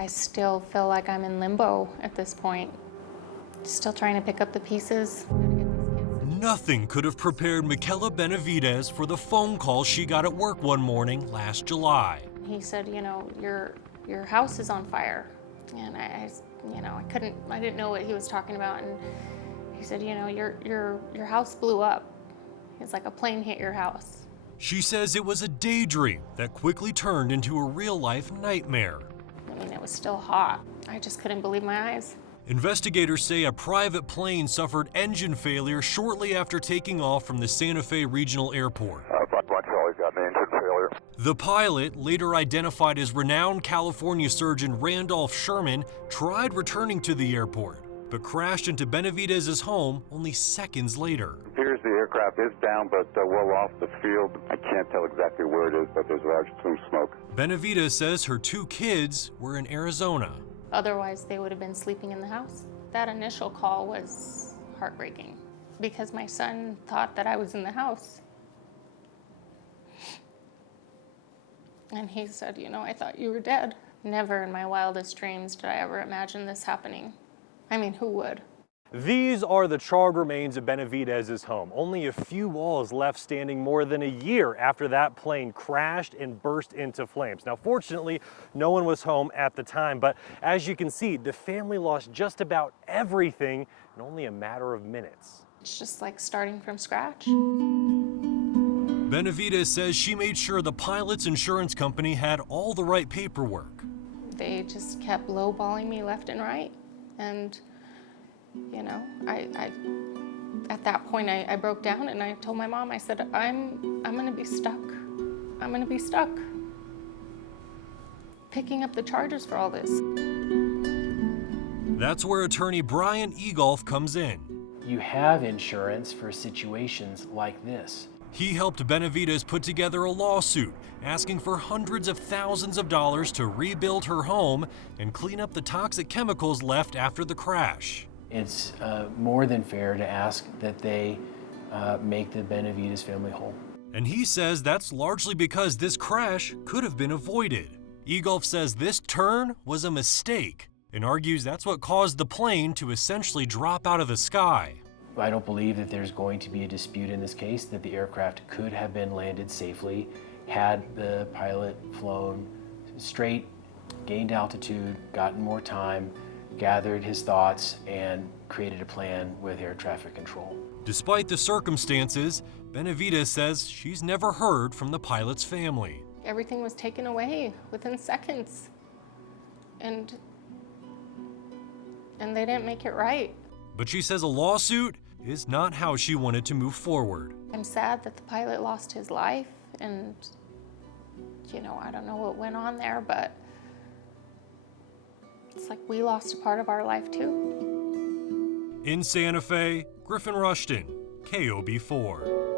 I still feel like I'm in limbo at this point. Still trying to pick up the pieces. Nothing could have prepared Miquella Benavidez for the phone call she got at work one morning last July. He said, you know, your house is on fire. And I didn't know what he was talking about. And he said, you know, your house blew up. It's like a plane hit your house. She says it was a daydream that quickly turned into a real-life nightmare. I mean, it was still hot. I just couldn't believe my eyes. Investigators say a private plane suffered engine failure shortly after taking off from the Santa Fe Regional Airport. Always got an engine failure. The pilot, later identified as renowned California surgeon Randolph Sherman, tried returning to the airport, but crashed into Benavidez's home only seconds later. It appears the aircraft is down, but well off the field. I can't tell exactly where it is, but there's large plume of smoke. Benavidez says her 2 kids were in Arizona. Otherwise, they would have been sleeping in the house. That initial call was heartbreaking because my son thought that I was in the house. And he said, you know, I thought you were dead. Never in my wildest dreams did I ever imagine this happening. I mean, who would? These are the charred remains of Benavidez's home. Only a few walls left standing more than a year after that plane crashed and burst into flames. Now, fortunately, no one was home at the time, but as you can see, the family lost just about everything in only a matter of minutes. It's just like starting from scratch. Benavidez says she made sure the pilot's insurance company had all the right paperwork. They just kept lowballing me left and right. And, you know, at that point, I broke down and I told my mom, I said, I'm gonna be stuck. I'm gonna be stuck picking up the charges for all this. That's where attorney Brian Egolf comes in. You have insurance for situations like this. He helped Benavidez put together a lawsuit asking for hundreds of thousands of dollars to rebuild her home and clean up the toxic chemicals left after the crash. It's more than fair to ask that they make the Benavidez family whole. And he says that's largely because this crash could have been avoided. Egolf says this turn was a mistake and argues that's what caused the plane to essentially drop out of the sky. I don't believe that there's going to be a dispute in this case that the aircraft could have been landed safely had the pilot flown straight, gained altitude, gotten more time, gathered his thoughts, and created a plan with air traffic control. Despite the circumstances, Benavidez says she's never heard from the pilot's family. Everything was taken away within seconds. And they didn't make it right. But she says a lawsuit is not how she wanted to move forward. I'm sad that the pilot lost his life, and, you know, I don't know what went on there, but it's like we lost a part of our life too. In Santa Fe, Griffin Rushton, KOB4.